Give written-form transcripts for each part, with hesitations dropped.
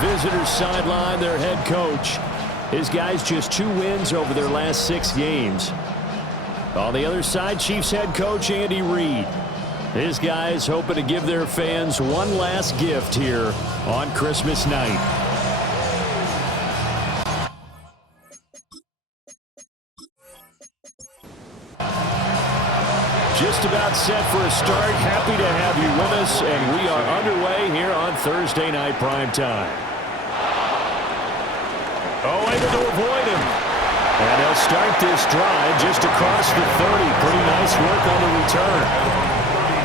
Visitors sideline their head coach. His guys just 2 wins over their last 6 games. On the other side, Chiefs head coach Andy Reid. His guys hoping to give their fans one last gift here on Christmas night. Just about set for a start. Happy to have you with us, and we are underway here on Thursday night primetime. Oh, able to avoid him. And they'll start this drive just across the 30. Pretty nice work on the return.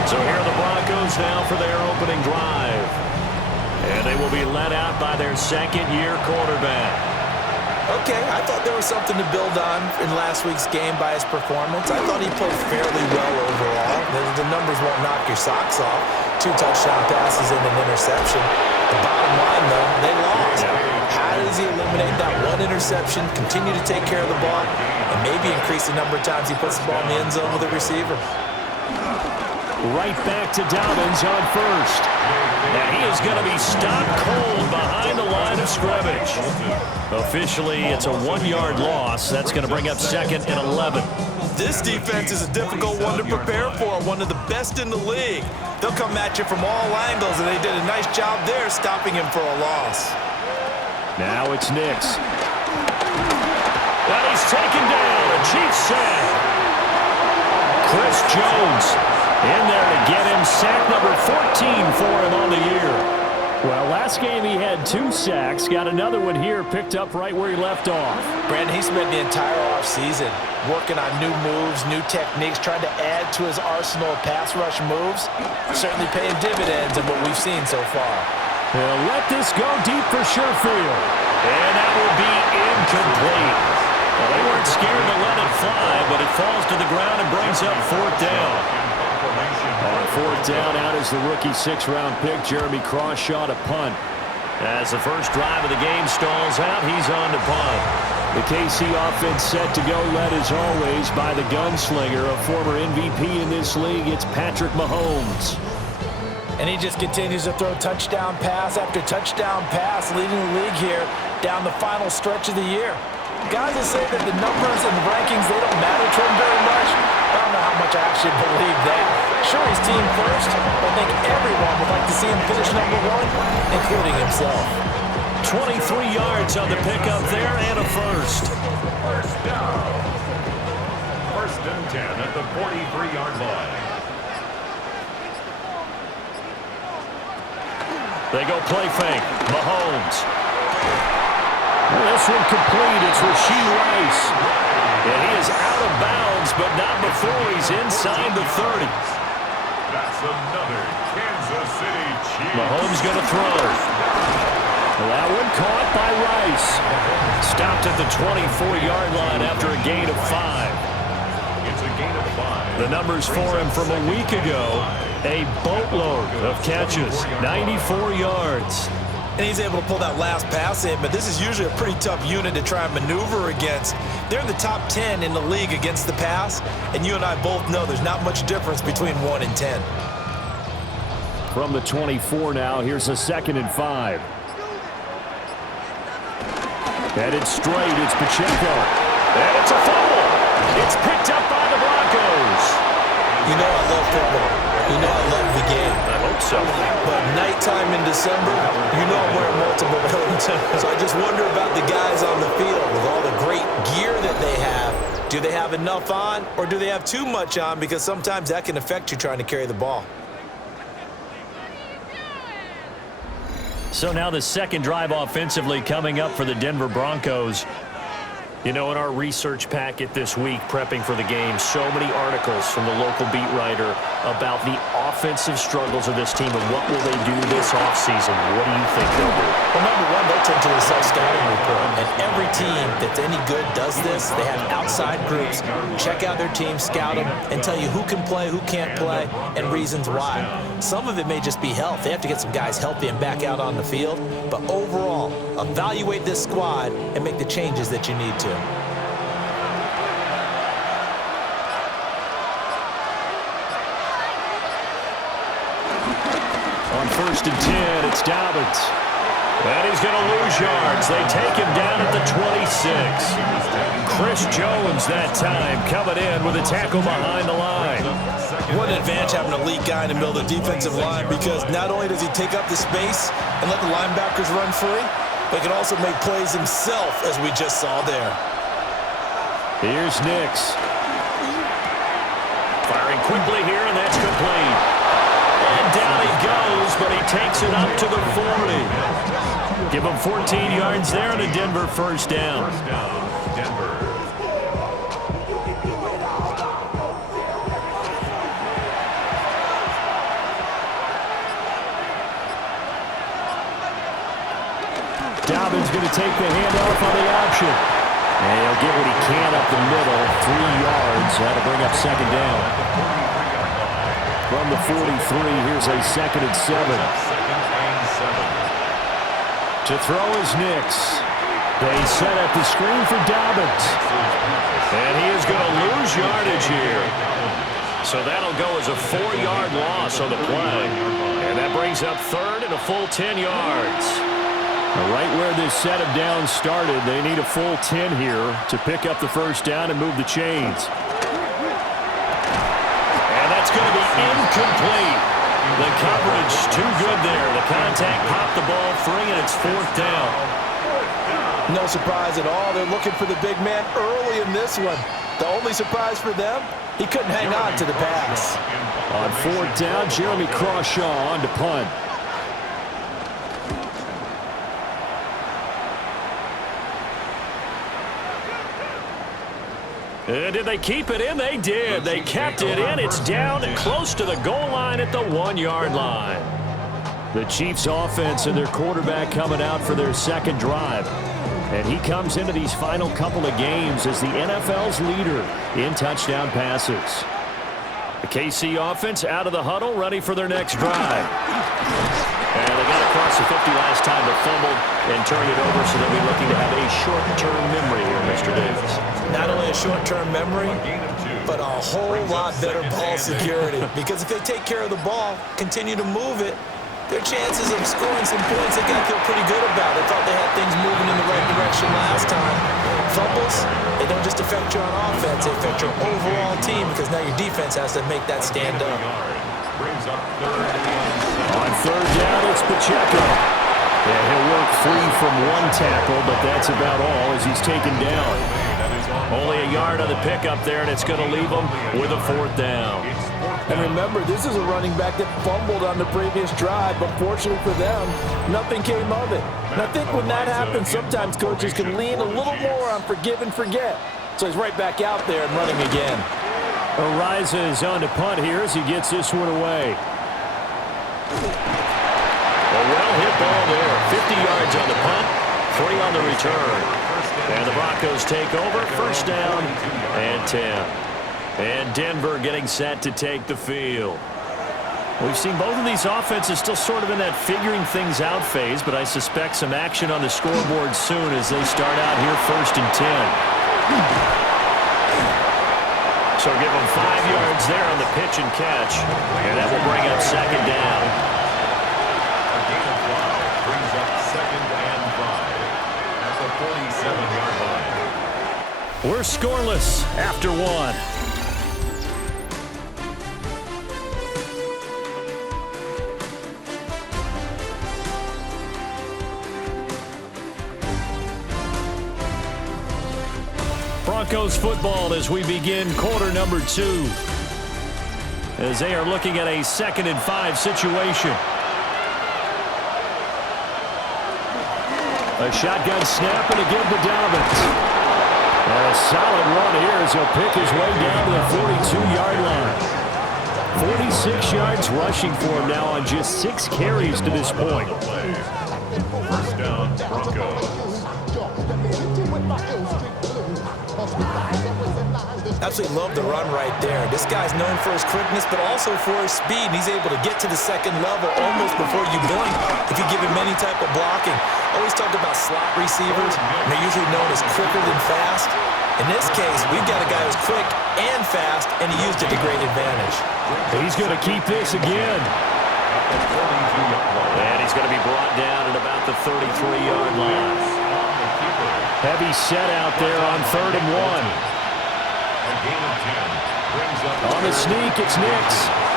So here are the Broncos now for their opening drive. And they will be led out by their second-year quarterback. Okay, I thought there was something to build on in last week's game by his performance. I thought he played fairly well overall. The numbers won't knock your socks off. 2 touchdown passes and an interception. The bottom line, though, they lost. How does he eliminate that 1 interception, continue to take care of the ball, and maybe increase the number of times he puts the ball in the end zone with a receiver? Right back to Dobbins on first. And he is going to be stopped cold behind the line of scrimmage. Officially, it's a 1-yard loss. That's going to bring up 2nd and 11. This defense is a difficult one to prepare for, one of the best in the league. They'll come at you from all angles, and they did a nice job there stopping him for a loss. Now it's Nix. And he's taken down. A Chiefs sack. Chris Jones in there to get him sack number 14 for him on the year. Well, last game he had 2 sacks. Got another one here picked up right where he left off. Brandon, he spent the entire offseason working on new moves, new techniques, trying to add to his arsenal of pass rush moves. Certainly paying dividends in what we've seen so far. He'll let this go deep for Sherfield. And that will be incomplete. Well, they weren't scared to let it fly, but it falls to the ground and brings up 4th down. On 4th down, out is the rookie 6th-round pick, Jeremy Crawshaw, to punt. As the first drive of the game stalls out, he's on to punt. The KC offense set to go, led as always by the gunslinger, a former MVP in this league. It's Patrick Mahomes. And he just continues to throw touchdown pass after touchdown pass, leading the league here down the final stretch of the year. Guys will say that the numbers and the rankings, they don't matter to him very much. I don't know how much I actually believe that. Sure, he's team first, but I think everyone would like to see him finish number 1, including himself. 23 yards on the pickup there and a first. First down. 1st and 10 at the 43-yard line. They go play fake. Mahomes. This one complete. It's Rashee Rice. And he is out of bounds, but not before he's inside the 30. That's another Kansas City Chiefs. Mahomes going to throw. Well, that one caught by Rice. Stopped at the 24-yard line after a gain of 5. It's a gain of 5. The numbers for him from a week ago, a boatload of catches, 94 yards. And he's able to pull that last pass in, but this is usually a pretty tough unit to try and maneuver against. They're in the top 10 in the league against the pass, and you and I both know there's not much difference between 1 and 10. From the 24 now, here's a 2nd and 5. Headed straight, it's Pacheco. And it's a fumble. It's picked up by the Broncos. You know I love football. You know I love the game. I hope so. But nighttime in December, you know I'm wearing multiple coats. So I just wonder about the guys on the field with all the great gear that they have. Do they have enough on, or do they have too much on? Because sometimes that can affect you trying to carry the ball. So now the second drive offensively coming up for the Denver Broncos. You know, in our research packet this week, prepping for the game, so many articles from the local beat writer about the offensive struggles of this team and what will they do this offseason. What do you think they'll do? Well, number one, they'll turn to the self-scouting report. And every team that's any good does this. They have outside groups check out their team, scout them, and tell you who can play, who can't play, and reasons why. Some of it may just be health. They have to get some guys healthy and back out on the field. But overall, evaluate this squad and make the changes that you need to. On 1st and 10, it's Dobbins. And he's going to lose yards. They take him down at the 26. Chris Jones that time coming in with a tackle behind the line. What an advantage having a elite guy in the middle of the defensive line, because not only does he take up the space and let the linebackers run free, but he can also make plays himself, as we just saw there. Here's Nix. Firing quickly here, and that's complete. And down he goes, but he takes it up to the 40. Give him 14 yards there and a Denver first down. First down, Denver. Dobbins going to take the handoff on the option. And he'll get what he can up the middle. 3 yards. That'll bring up second down. From the 43, here's a 2nd and 7. To throw is Nix. They set up the screen for Dobbins. And he is going to lose yardage here. So that'll go as a 4-yard loss on the play. And that brings up 3rd and a full 10 yards. Right where this set of downs started, they need a full 10 here to pick up the first down and move the chains. And that's going to be incomplete. The coverage too good there. The contact popped the ball free, and it's 4th down. No surprise at all. They're looking for the big man early in this one. The only surprise for them, he couldn't hang on to the pass. On 4th down, Jeremy Crawshaw on to punt. Did they keep it in? They did. They kept it in. It's down close to the goal line at the 1-yard line. The Chiefs offense and their quarterback coming out for their second drive. And he comes into these final couple of games as the NFL's leader in touchdown passes. The KC offense out of the huddle, ready for their next drive. And they got across the 50 last time, but fumbled and turned it over, so they'll be looking to have a short-term memory here, Mr. Davis. Not only a short-term memory, but a whole lot better ball security. Because if they take care of the ball, continue to move it, their chances of scoring some points, they got to feel pretty good about. They thought they had things moving in the right direction last time. Fumbles, they don't just affect you on offense, they affect your overall team, because now your defense has to make that stand up. On 3rd down, it's Pacheco. Yeah, he'll work free from one tackle, but that's about all as he's taken down. Only a yard on the pickup there, and it's going to leave him with a 4th down. And remember, this is a running back that fumbled on the previous drive, but fortunately for them, nothing came of it. And I think when that happens, sometimes coaches can lean a little more on forgive and forget. So he's right back out there and running again. Ariza is on to punt here as he gets this one away. A well-hit ball there. 50 yards on the punt, 3 on the return. And the Broncos take over, first down and 10. And Denver getting set to take the field. We've seen both of these offenses still sort of in that figuring things out phase, but I suspect some action on the scoreboard soon as they start out here 1st and 10. So give them 5 yards there on the pitch and catch, and that will bring up second down. A gain of 5 brings up 2nd and 5 at the 47-yard line. We're scoreless after 1. Broncos football as we begin quarter number 2. As they are looking at a 2nd and 5 situation. A shotgun snap and again to Dobbins. And a solid run here as he'll pick his way down to the 42-yard line. 46 yards rushing for him now on just 6 carries to this point. First down, Broncos. Absolutely love the run right there. This guy's known for his quickness, but also for his speed. He's able to get to the second level almost before you blink if you give him any type of blocking. Always talk about slot receivers, and they're usually known as quicker than fast. In this case, we've got a guy who's quick and fast, and he used it to great advantage. He's going to keep this again. And he's going to be brought down at about the 33-yard line. Heavy set out there on 3rd and 1. On the sneak, it's Nix.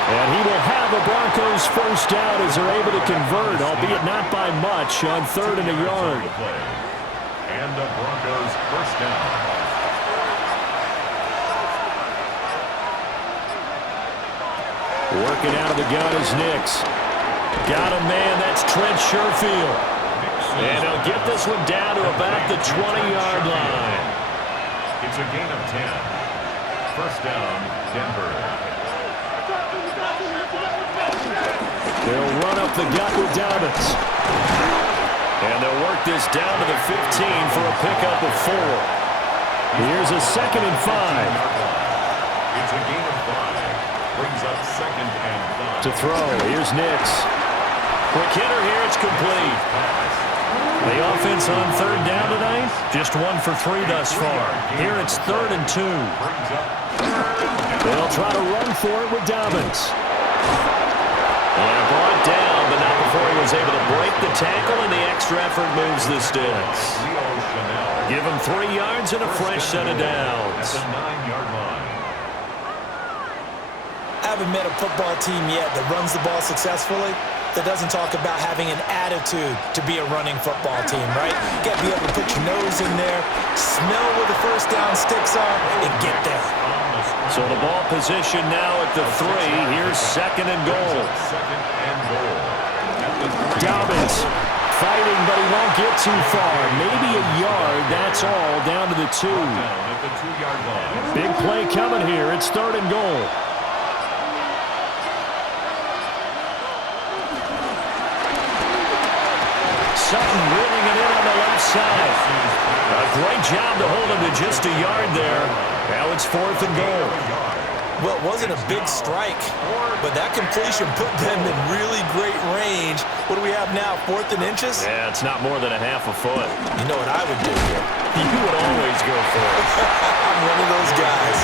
And he will have the Broncos first down as they're able to convert, albeit not by much, on 3rd and a yard. And the Broncos first down. Working out of the gun is Nix. Got a man, that's Trent Sherfield. And he'll get this one down to about the 20-yard line. It's a gain of 10. First down, Denver. They'll run up the gut with Dobbins. And they'll work this down to the 15 for a pickup of 4. Here's a 2nd and 5. It's a gain of 5. Brings up 2nd and 5. To throw, here's Nix. Quick hitter here, it's complete. The offense on 3rd down tonight, just 1 for 3 thus far. Here it's 3rd and 2. They'll try to run for it with Dobbins. And brought down, but not before he was able to break the tackle, and the extra effort moves the sticks. Give him 3 yards and a fresh set of downs. At the 9-yard line. I haven't met a football team yet that runs the ball successfully that doesn't talk about having an attitude to be a running football team, right? You got to be able to put your nose in there, smell where the first down sticks are, and get there. So the ball position now at the 3. Here's 2nd and goal. Second and goal. Dobbins fighting, but he won't get too far. Maybe a yard, that's all, down to the 2. Down at the 2-yard line. Big play coming here. It's 3rd and goal. Sutton reeling it in on the left side. A great job to hold him to just a yard there. Now it's 4th and goal. Well, it wasn't a big strike, but that completion put them in really great range. What do we have now, 4th and inches? Yeah, it's not more than a half a foot. You know what I would do here? You would always go for it. I'm one of those guys.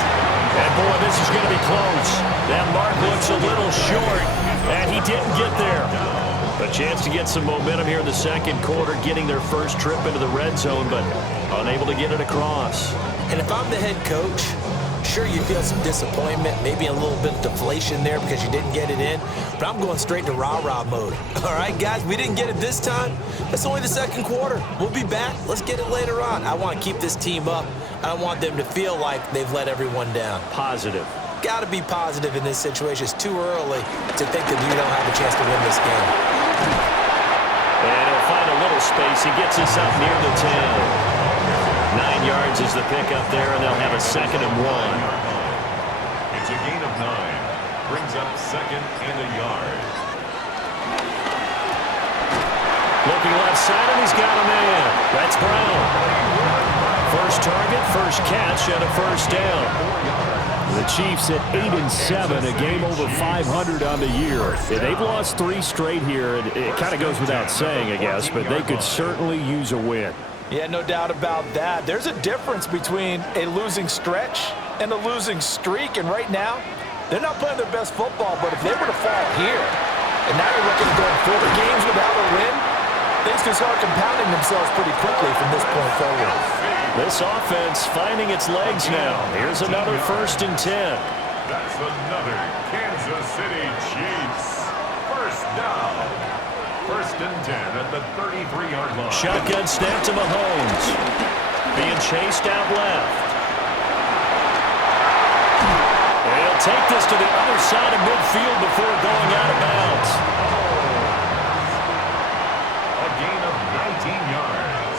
And, boy, this is going to be close. That mark looks a little short, and he didn't get there. A chance to get some momentum here in the 2nd quarter, getting their first trip into the red zone, but unable to get it across. And if I'm the head coach, sure, you feel some disappointment, maybe a little bit of deflation there because you didn't get it in, but I'm going straight to rah-rah mode. All right, guys, we didn't get it this time. It's only the 2nd quarter. We'll be back. Let's get it later on. I want to keep this team up. I don't want them to feel like they've let everyone down. Positive. Got to be positive in this situation. It's too early to think that you don't have a chance to win this game. And he'll find a little space. He gets us up near the 10. 9 yards is the pickup there, and they'll have a 2nd and 1. It's a gain of 9. Brings up 2nd and a yard. Looking left side, and he's got a man. That's Brown. First target, first catch, and a first down. The Chiefs at 8-7, a game over 500 on the year. They've lost 3 straight here, and it kind of goes without saying, I guess, but they could certainly use a win. Yeah, no doubt about that. There's a difference between a losing stretch and a losing streak, and right now, they're not playing their best football, but if they were to fall here, and now you're looking at going 4 games without a win, things can start compounding themselves pretty quickly from this point forward. This offense finding its legs now. Here's another 1st and 10. That's another Kansas City Chiefs. First down. 1st and 10 at the 33-yard line. Shotgun snap to Mahomes. Being chased out left. And he'll take this to the other side of midfield before going out of bounds. A gain of 19 yards.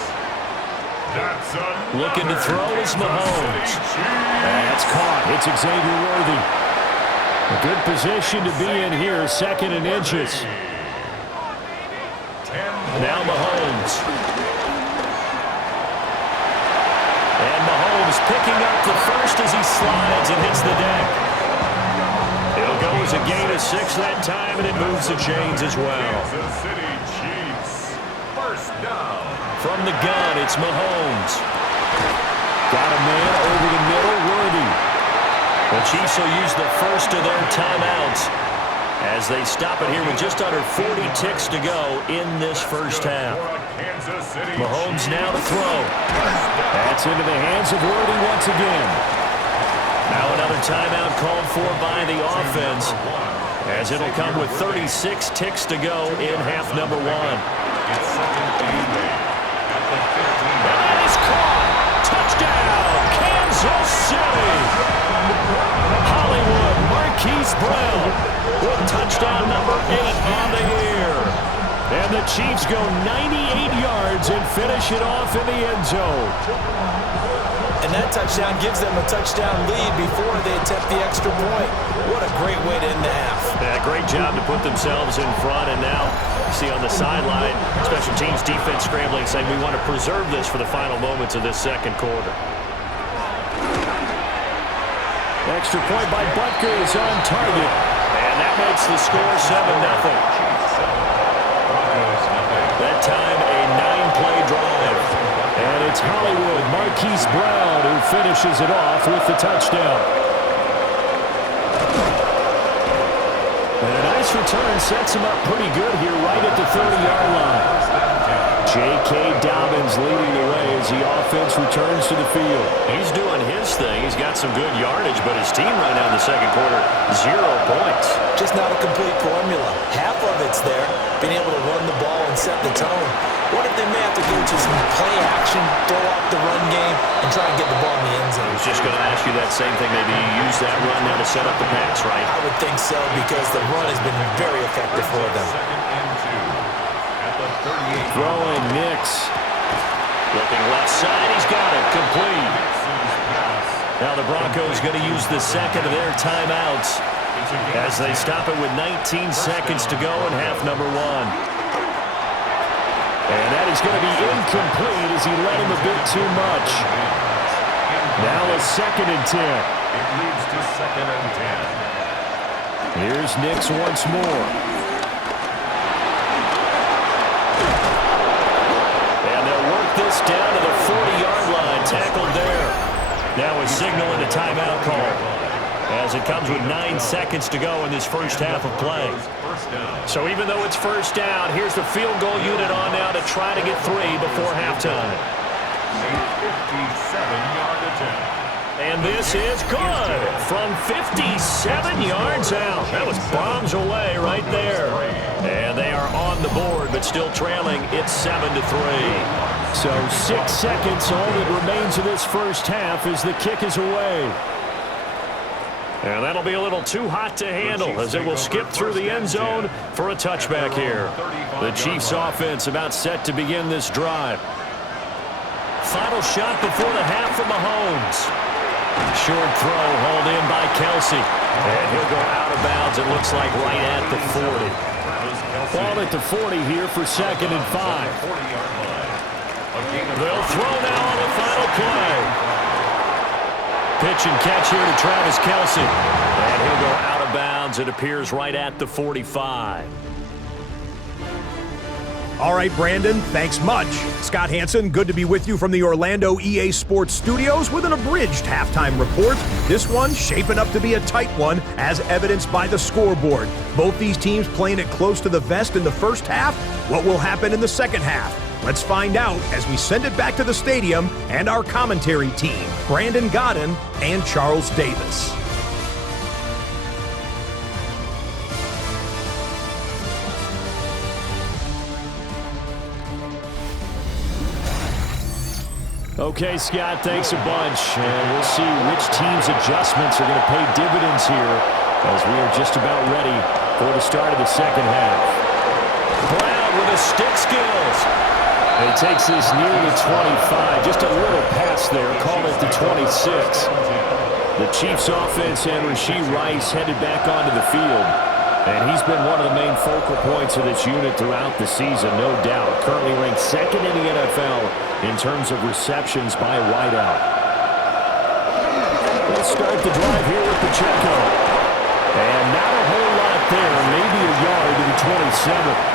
Looking to throw is Mahomes. That's caught. It's Xavier Worthy. A good position to be in here, 2nd and inches. Now Mahomes. And Mahomes picking up the first as he slides and hits the deck. It'll go as a gain of 6 that time, and it moves the chains as well. Kansas City Chiefs. First down. From the gun, it's Mahomes. Got a man over the middle, Worthy. The Chiefs will use the first of their timeouts as they stop it here with just under 40 ticks to go in this first half. Mahomes now to throw. That's into the hands of Worthy once again. Now another timeout called for by the offense, as it'll come with 36 ticks to go in half number 1. That is caught. Touchdown, Kansas City. Hollywood Marquise Brown with touchdown number 8 on the year. And the Chiefs go 98 yards and finish it off in the end zone. And that touchdown gives them a touchdown lead before they attempt the extra point. What a great way to end the half. Yeah, great job to put themselves in front. And now, see on the sideline, special teams defense scrambling, saying we want to preserve this for the final moments of this second quarter. Extra point by Butker is on target. And that makes the score 7-0. That time, a 9-play drive. And it's Hollywood Marquise Brown who finishes it off with the touchdown. And a nice return sets him up pretty good here right at the 30-yard line. J.K. Dobbins leading the way as the offense returns to the field. He's doing his thing. He's got some good yardage, but his team right now in the second quarter, 0 points. Just not a complete formula. Half of it's there, being able to run the ball and set the tone. What if they may have to go to some play action, throw out the run game, and try and get the ball in the end zone? I was just going to ask you that same thing. Maybe you use that run now to set up the pass, right? I would think so, because the run has been very effective for them. Throwing Nix. Looking left side. He's got it. Complete. Now the Broncos going to use the second of their timeouts as they stop it with 19 seconds to go in half number 1. And that is going to be incomplete as he led him a bit too much. Now a 2nd and 10. It leads to 2nd and 10. Here's Nix once more. And they'll work this down to the 40-yard line. Tackled there. Now a signal and a timeout call, as it comes with 9 seconds to go in this first half of play. So even though it's first down, here's the field goal unit on now to try to get 3 before halftime. A 57-yard attempt. And this is good from 57 yards out. That was bombs away right there. And they are on the board, but still trailing. It's 7-3. So 6 seconds, all that remains of this first half as the kick is away. And that'll be a little too hot to handle as it will skip through the end zone for a touchback here. The Chiefs offense about set to begin this drive. Final shot before the half from Mahomes. Short throw hauled in by Kelsey. And he'll go out of bounds, it looks like right at the 40. Ball at the 40 here for 2nd and 5. They'll throw now on the final play. Pitch and catch here to Travis Kelsey. And he'll go out of bounds. It appears right at the 45. All right, Brandon, thanks much. Scott Hansen, good to be with you from the Orlando EA Sports Studios with an abridged halftime report. This one shaping up to be a tight one, as evidenced by the scoreboard. Both these teams playing it close to the vest in the first half. What will happen in the second half? Let's find out as we send it back to the stadium and our commentary team, Brandon Godden and Charles Davis. Okay, Scott, thanks a bunch. And we'll see which team's adjustments are going to pay dividends here as we are just about ready for the start of the second half. Brown with his stick skills. And he takes this near the 25. Just a little pass there. Call it the 26. The Chiefs offense and Rashee Rice headed back onto the field. And he's been one of the main focal points of this unit throughout the season, no doubt. Currently ranked second in the NFL in terms of receptions by wideout. Let's start the drive here with Pacheco. And not a whole lot there, maybe a yard to the 27.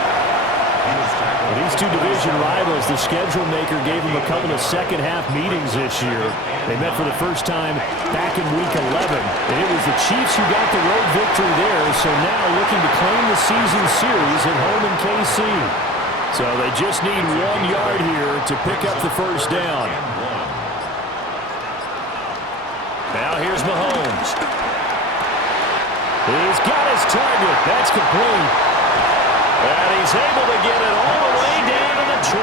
These two division rivals, the schedule maker gave them a couple of second-half meetings this year. They met for the first time back in Week 11. And it was the Chiefs who got the road victory there, so now looking to claim the season series at home in KC. So they just need 1 yard here to pick up the first down. Now here's Mahomes. He's got his target. That's complete. And he's able to get it all the way down to the 20.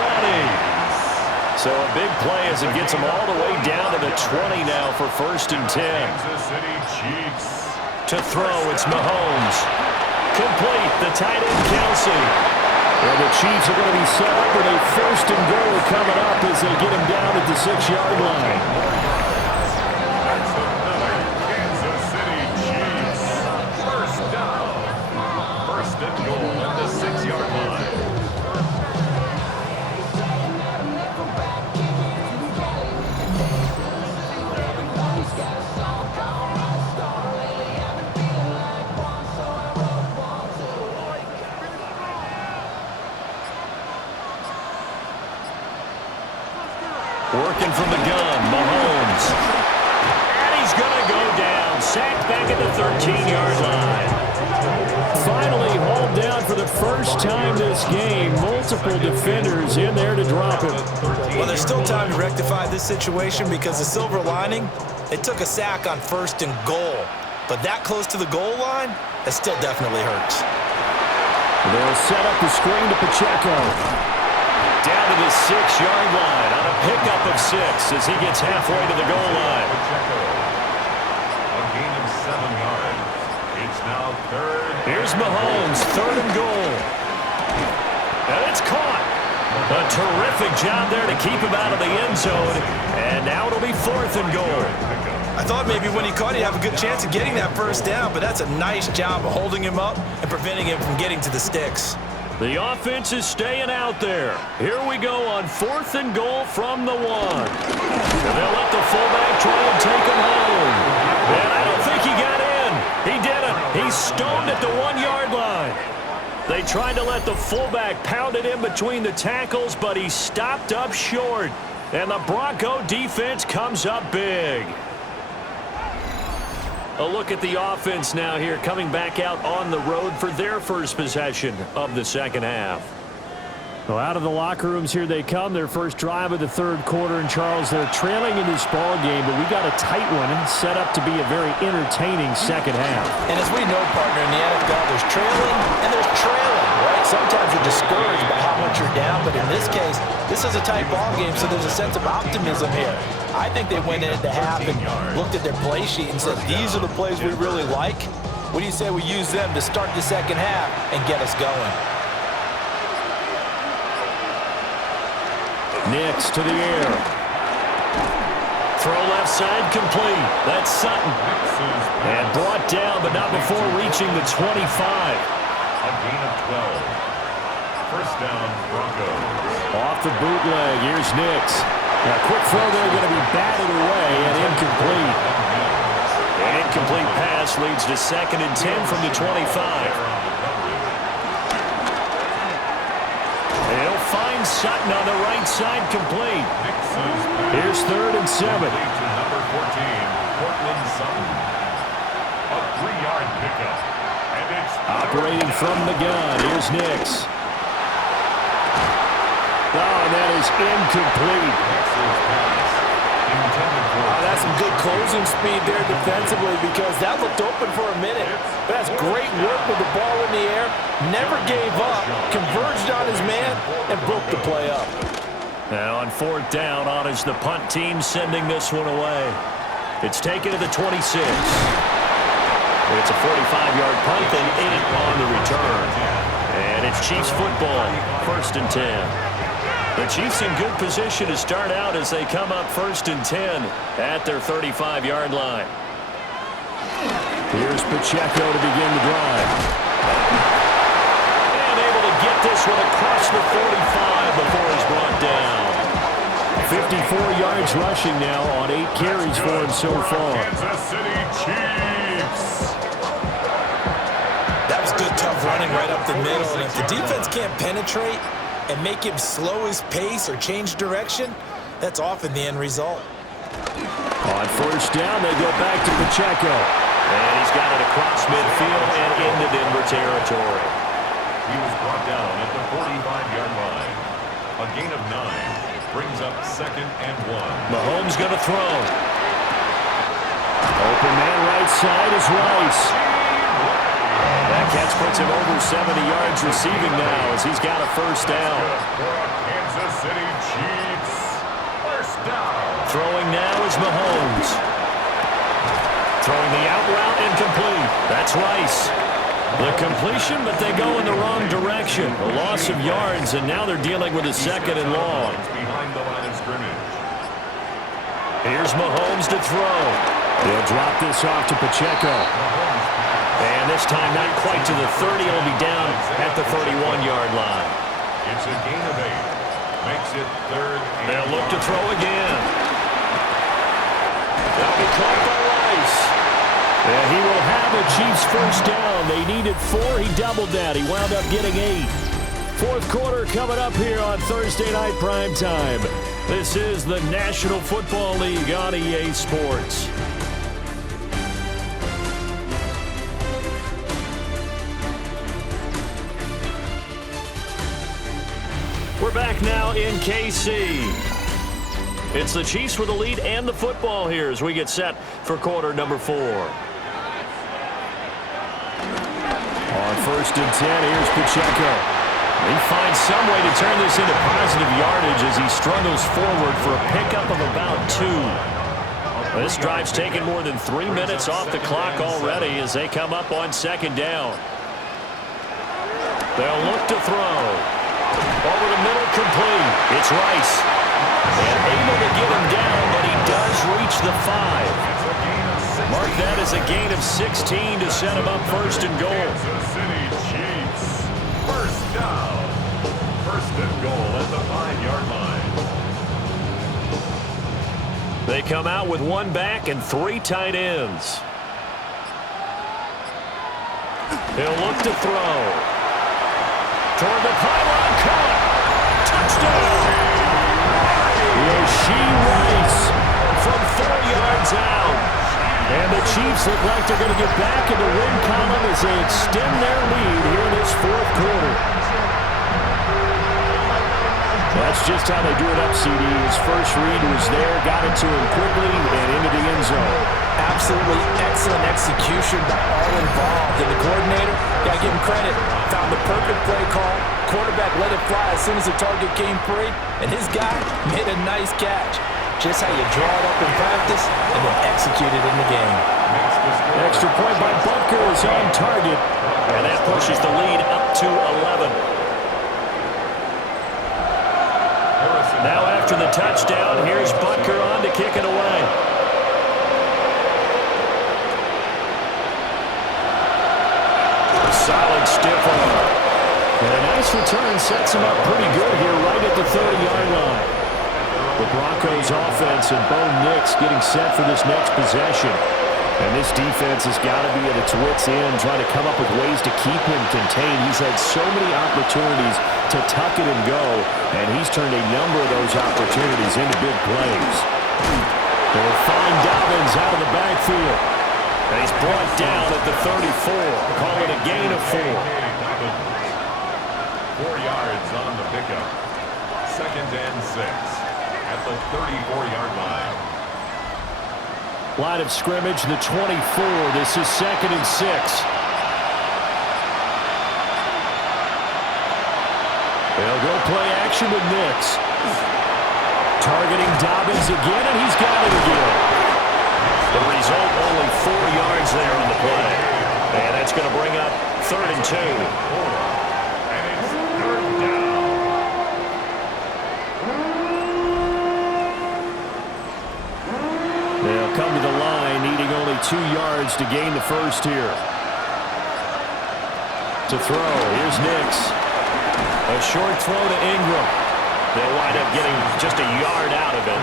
So a big play as it gets him all the way down to the 20 now for 1st and 10. Kansas City Chiefs. To throw, it's Mahomes. Complete, the tight end Kelsey. And the Chiefs are going to be set up with a 1st and goal coming up as they get him down at the 6-yard line. That's another Kansas City Chiefs. 1st down. 1st and goal at the 6-yard line. Working from the gun, Mahomes. And he's going to go down. Sacked back at the 13-yard line. Finally hauled down for the first time this game. Multiple defenders in there to drop him. Well, there's still time to rectify this situation because the silver lining, they took a sack on 1st and goal. But that close to the goal line, that still definitely hurts. They'll set up the screen to Pacheco. Down to the 6-yard line on a pickup of 6 as he gets halfway to the goal line. Pacheco. A gain of 7 yards. It's now 3rd. Here's Mahomes, 3rd and goal. And it's caught. A terrific job there to keep him out of the end zone. And now it'll be 4th and goal. I thought maybe when he caught it, he'd have a good chance of getting that first down, but that's a nice job of holding him up and preventing him from getting to the sticks. The offense is staying out there. Here we go on 4th and goal from the 1. And they'll let the fullback try and take him home. And I don't think he got in. He didn't. He's stoned at the 1-yard line. They tried to let the fullback pound it in between the tackles, but he stopped up short. And the Bronco defense comes up big. A look at the offense now here, coming back out on the road for their first possession of the second half. Well, out of the locker rooms here they come. Their first drive of the 3rd quarter. And, Charles, they're trailing in this ball game, but we got a tight one set up to be a very entertaining second half. And as we know, partner, in the NFL, there's trailing and there's trailing, right? Sometimes you're discouraged by how much you're down, but in this case, this is a tight ball game, so there's a sense of optimism here. I think they went into half and looked at their play sheet and said, these are the plays we really like. What do you say we use them to start the second half and get us going? Nix to the air. Throw left side complete. That's Sutton. And brought down, but not before reaching the 25. A gain of 12. 1st down, Broncos. Off the bootleg, here's Nix. A quick throw there, going to be batted away and incomplete. An incomplete pass leads to 2nd and 10 from the 25. They'll find Sutton on the right side complete. Here's 3rd and 7. Number 14, Cortland Sutton. A 3-yard pickup. And it's operating from the gun. Here's Nix. Oh, and that is incomplete. That's some good closing speed there defensively because that looked open for a minute. But that's great work with the ball in the air. Never gave up, converged on his man, and broke the play up. Now on 4th down, on is the punt team sending this one away. It's taken to the 26. It's a 45-yard punt and 8 on the return. And it's Chiefs football, 1st and 10. The Chiefs in good position to start out as they come up 1st and 10 at their 35-yard line. Here's Pacheco to begin the drive. And able to get this one across the 45 before he's brought down. 54 yards rushing now on 8 carries for him so far. Kansas City Chiefs. That was good, tough running right up the middle. And if the defense can't penetrate and make him slow his pace or change direction, that's often the end result. On 1st down, they go back to Pacheco. And he's got it across midfield and into Denver territory. He was brought down at the 45-yard line. A gain of 9 brings up 2nd and 1. Mahomes going to throw. Open man right side is Rice. That catch puts him over 70 yards receiving now as he's got a 1st down. Kansas City Chiefs. 1st down. Throwing now is Mahomes. Throwing the out route incomplete. That's Rice. The completion, but they go in the wrong direction. A loss of yards, and now they're dealing with a 2nd and long. Behind the line of scrimmage. Here's Mahomes to throw. They'll drop this off to Pacheco. And this time not quite to the 30. It'll be down at the 31-yard line. It's a gain of 8. Makes it 3rd and They'll look to throw again. That'll be caught by Rice. And he will have a Chiefs 1st down. They needed 4. He doubled that. He wound up getting 8. 4th quarter coming up here on Thursday Night Primetime. This is the National Football League on EA Sports. We're back now in KC. It's the Chiefs with the lead and the football here as we get set for quarter number 4. On 1st and 10, here's Pacheco. He finds some way to turn this into positive yardage as he struggles forward for a pickup of about 2. This drive's taken more than 3 minutes off the clock already as they come up on 2nd down. They'll look to throw. Over the middle, complete. It's Rice. And able to get him down, but he does reach the 5. Mark that as a gain of 16 to set him up 1st and goal. Kansas City Chiefs. 1st down. 1st and goal at the 5-yard line. They come out with 1 back and 3 tight ends. He'll look to throw. Toward the pylon, caught. Touchdown. Rasheed Rice from 4 yards out. And the Chiefs look like they're going to get back in the win column as they extend their lead here in this 4th quarter. That's just how they drew it up, CD. His first read was there, got it to him quickly, and into the end zone. Absolutely excellent execution by all involved. And the coordinator, got to give him credit, found the perfect play call. Quarterback let it fly as soon as the target came free, and his guy made a nice catch. Just how you draw it up in practice and then execute it in the game. Extra point by Butker is on target, and that pushes the lead up to 11. Now after the touchdown, here's Butker on to kick it away. A solid stiff arm. And a nice return sets him up pretty good here right at the 30-yard line. The Broncos offense and Bo Nix getting set for this next possession. And this defense has got to be at its wits' end, trying to come up with ways to keep him contained. He's had so many opportunities to tuck it and go, and he's turned a number of those opportunities into big plays. They'll find Dobbins out of the backfield. And he's brought down at the 34. Call it a gain of 4. 4 yards on the pickup. 2nd and 6. At the 34-yard line. Line of scrimmage, the 24. This is 2nd and 6. They'll go play action with Nix. Targeting Dobbins again, and he's got it again. The result, only 4 yards there on the play. And that's going to bring up 3rd and 2. come to the line, needing only 2 yards to gain the first here. To throw, here's Nix. A short throw to Ingram. They'll wind up getting just a yard out of it.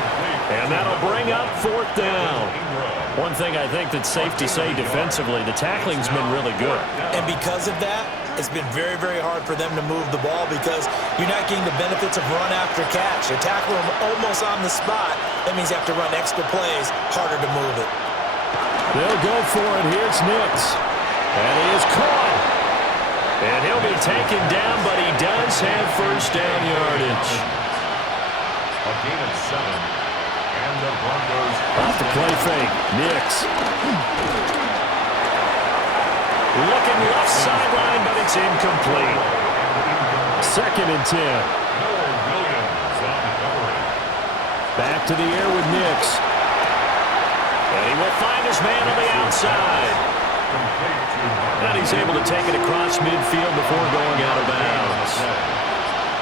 And that'll bring up 4th down. One thing I think that's safe to say defensively, the tackling's been really good. And because of that, it's been very, very hard for them to move the ball because you're not getting the benefits of run after catch. They tackle them almost on the spot. That means you have to run extra plays, harder to move it. They'll go for it. Here's Nix. And he is caught. And he'll be taken down, but he does have first down yardage. A gain of 7. And the Broncos Off the play fake. Nix. Looking left sideline, but it's incomplete. 2nd and 10. Noah Williams on coverage. Back to the air with Nix. And he will find his man on the outside. And he's able to take it across midfield before going out of bounds.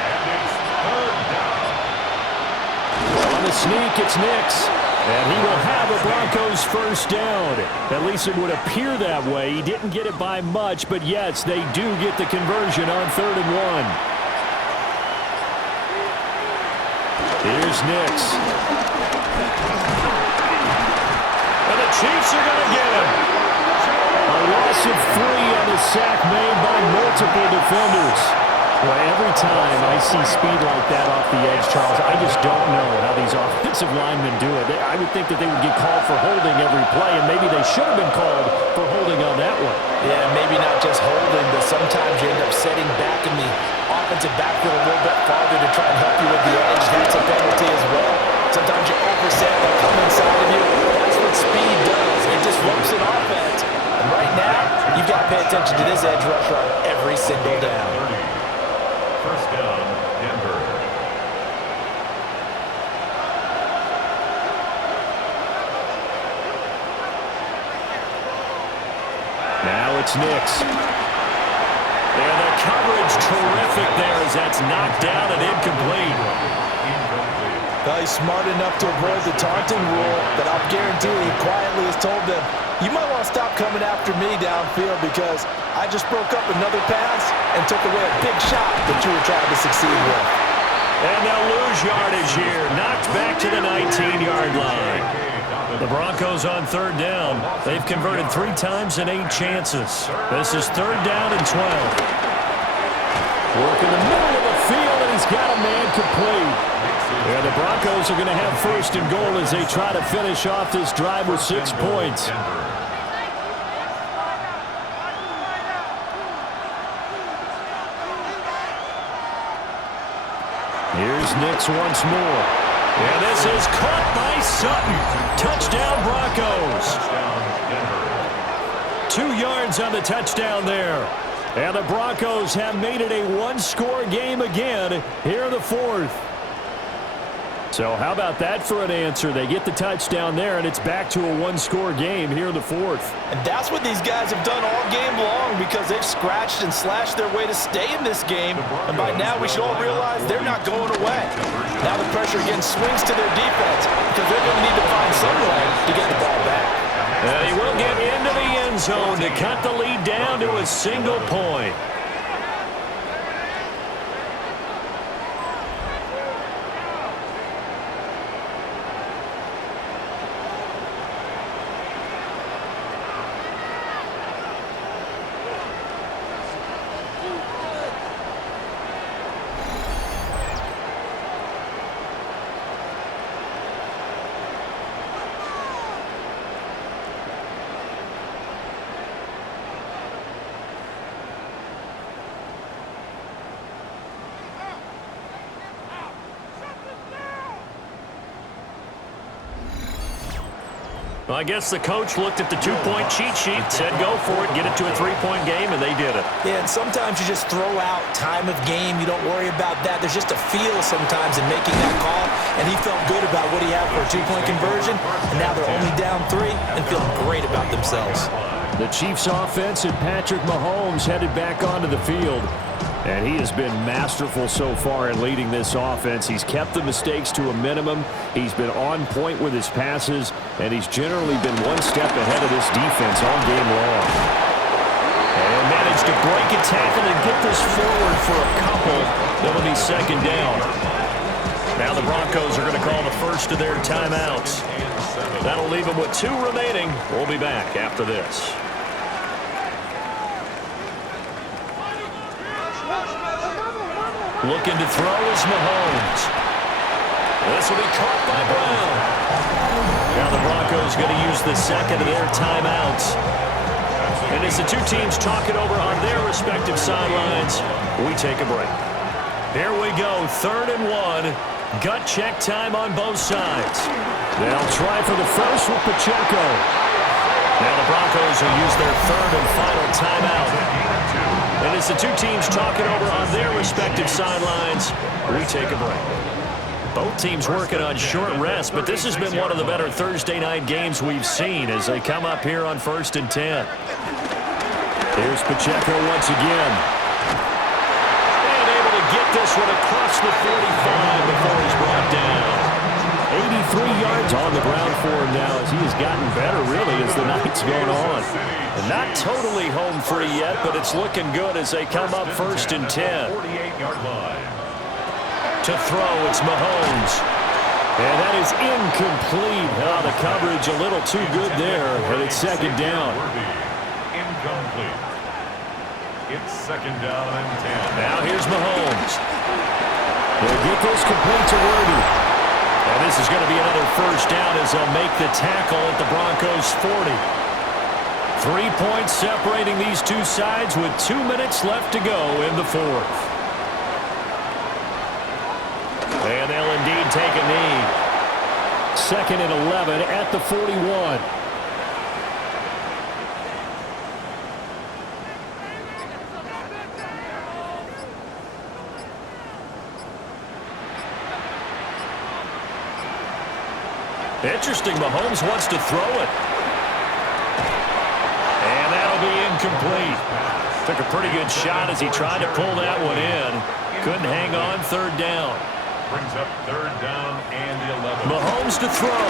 And it's 3rd down. On the sneak, it's Nix. And he will have a Broncos first down. At least it would appear that way. He didn't get it by much, but yes, they do get the conversion on 3rd and 1. Here's Nix. And the Chiefs are going to get him. A loss of 3 on the sack made by multiple defenders. Well, every time I see speed like that off the edge, Charles, I just don't know how these offensive linemen do it. I would think that they would get called for holding every play, and maybe they should have been called for holding on that one. Yeah, maybe not just holding, but sometimes you end up setting back in the offensive backfield a little bit farther to try and help you with the edge. That's a penalty as well. Sometimes you overset, they come inside of you. That's what speed does. It disrupts an offense. And right now, you've got to pay attention to this edge rusher on every single down. First down, Denver. Now it's Nix. And the coverage terrific there as that's knocked down and incomplete. Well, he's smart enough to avoid the taunting rule, but I'll guarantee he quietly has told them, you might want to stop coming after me downfield because I just broke up another pass and took away a big shot that you were trying to succeed with. And they'll lose yardage here. Knocked back to the 19-yard line. The Broncos on 3rd down. They've converted 3 times in 8 chances. This is 3rd down and 12. Work in the middle of the field, and he's got a man complete. And the Broncos are going to have 1st and goal as they try to finish off this drive with 6 points. Here's Nix once more. And this is caught by Sutton. Touchdown, Broncos. 2 yards on the touchdown there. And the Broncos have made it a 1-score game again here in the 4th. So how about that for an answer? They get the touchdown there, and it's back to a 1-score game here in the 4th. And that's what these guys have done all game long because they've scratched and slashed their way to stay in this game. And by now, we should all realize they're not going away. Now the pressure again swings to their defense because they're going to need to find some way to get the ball back. And he will get into the end zone to cut the lead down to a single point. Well, I guess the coach looked at the 2-point cheat sheet, said go for it, get it to a 3-point game, and they did it. Yeah, and sometimes you just throw out time of game. You don't worry about that. There's just a feel sometimes in making that call, and he felt good about what he had for a 2-point conversion, and now they're only down 3 and feeling great about themselves. The Chiefs offense and Patrick Mahomes headed back onto the field. And he has been masterful so far in leading this offense. He's kept the mistakes to a minimum. He's been on point with his passes, and he's generally been one step ahead of this defense all game long. And managed to break a tackle and get this forward for a couple. That'll be second down. Now the Broncos are going to call the first of their timeouts. That'll leave them with 2 remaining. We'll be back after this. Looking to throw is Mahomes. This will be caught by Brown. Now the Broncos going to use the second of their timeouts. And as the two teams talk it over on their respective sidelines, we take a break. Here we go, 3rd and 1. Gut check time on both sides. They'll try for the first with Pacheco. Now the Broncos will use their 3rd and final timeout. And as the two teams talk it over on their respective sidelines, we take a break. Both teams working on short rest, but this has been one of the better Thursday night games we've seen as they come up here on 1st and 10. Here's Pacheco once again. And able to get this one across the 45 before he's brought down. 83 yards on the ground for him now as he has gotten better, really, as the night's going on. And not totally home free yet, but it's looking good as they come up 1st and 10. 48-yard line. To throw, it's Mahomes. And that is incomplete. Oh, the coverage a little too good there, and it's second down. Incomplete. It's second down and 10. Now here's Mahomes. They'll get this complete to Worthy. And this is going to be another first down as they'll make the tackle at the Broncos' 40. 3 points separating these two sides with 2 minutes left to go in the 4th. And they'll indeed take a knee. 2nd and 11 at the 41. Interesting, Mahomes wants to throw it. And that'll be incomplete. Took a pretty good shot as he tried to pull that one in. Couldn't hang on, 3rd down. Brings up 3rd down and 11. Mahomes to throw.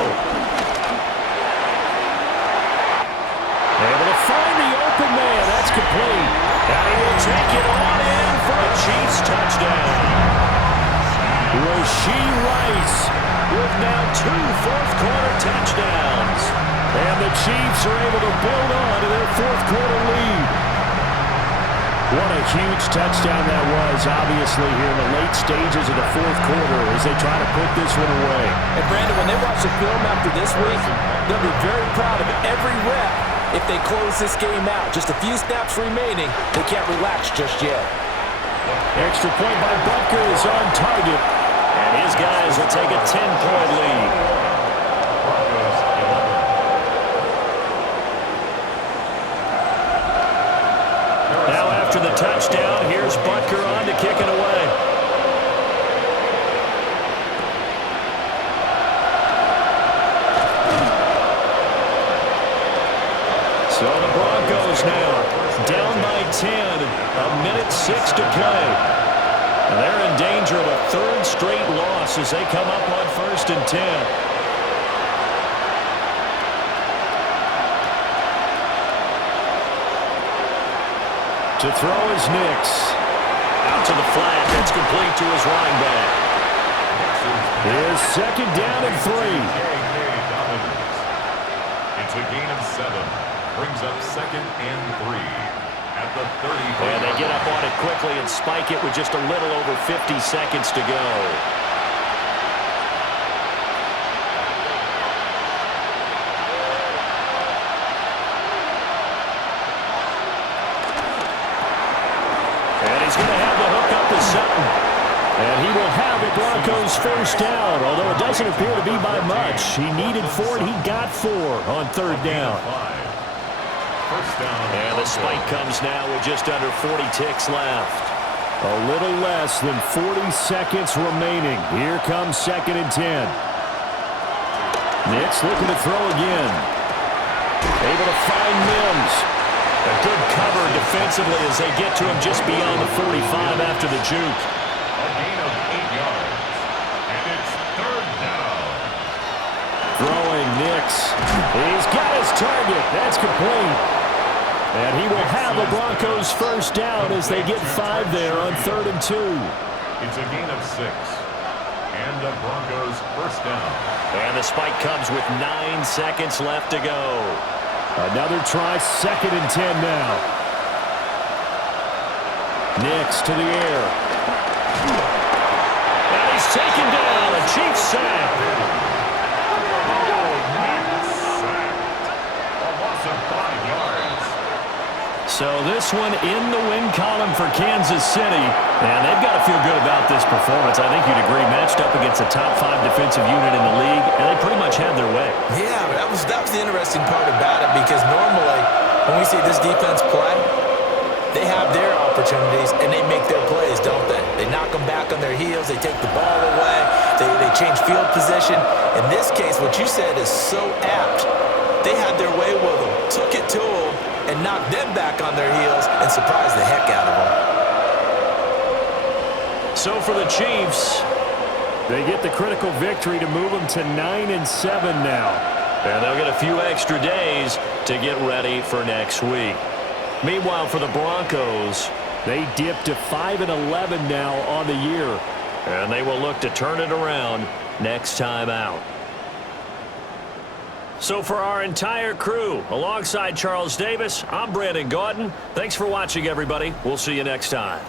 Able to find the open man. That's complete. And he will take it on in for a Chiefs touchdown. Rashee Rice with now 2 fourth-quarter touchdowns. And the Chiefs are able to build on to their fourth-quarter lead. What a huge touchdown that was, obviously, here in the late stages of the 4th quarter as they try to put this one away. And, Brandon, when they watch the film after this week, they'll be very proud of every rep if they close this game out. Just a few snaps remaining. They can't relax just yet. Extra point by Butker is on target. And his guys will take a 10-point lead. Broncos 11. Now after the touchdown, here's Butker on to kick it away. So the Broncos now down by 10, 1:06 to play. And they're in danger of a 3rd straight loss as they come up on 1st and 10. To throw is Nix. Out to the flat. That's complete to his running back. His 2nd down and 3. It's a gain of 7. Brings up 2nd and 3. At the 30. And they get up on it quickly and spike it with just a little over 50 seconds to go. And he's going to have the hook up to Sutton. And he will have the Broncos' first down, although it doesn't appear to be by much. He needed 4, and he got 4 on 3rd down. And the spike comes now with just under 40 ticks left. A little less than 40 seconds remaining. Here comes 2nd and 10. Nix looking to throw again. Able to find Mims. A good cover defensively as they get to him just beyond the 45 after the juke. A gain of 8 yards. And it's third down. Throwing Nix. He's got his target. That's complete. And he will have the Broncos first down as they get 5 there on 3rd and 2. It's a gain of 6. And the Broncos first down. And the spike comes with 9 seconds left to go. Another try, 2nd and 10 now. Nix to the air. And he's taken down. A Chiefs sack. A loss of 5 yards. So this one in the win column for Kansas City. And they've got to feel good about this performance. I think you'd agree, matched up against a top 5 defensive unit in the league, and they pretty much had their way. Yeah, that was the interesting part about it, because normally when we see this defense play, they have their opportunities and they make their plays, don't they? They knock them back on their heels, they take the ball away, they change field position. In this case, what you said is so apt. They had their way with them, took it to them, and knocked them back on their heels and surprised the heck out of them. So for the Chiefs, they get the critical victory to move them to 9-7 now. And they'll get a few extra days to get ready for next week. Meanwhile, for the Broncos, they dip to 5-11 now on the year. And they will look to turn it around next time out. So for our entire crew, alongside Charles Davis, I'm Brandon Gaudin. Thanks for watching, everybody. We'll see you next time.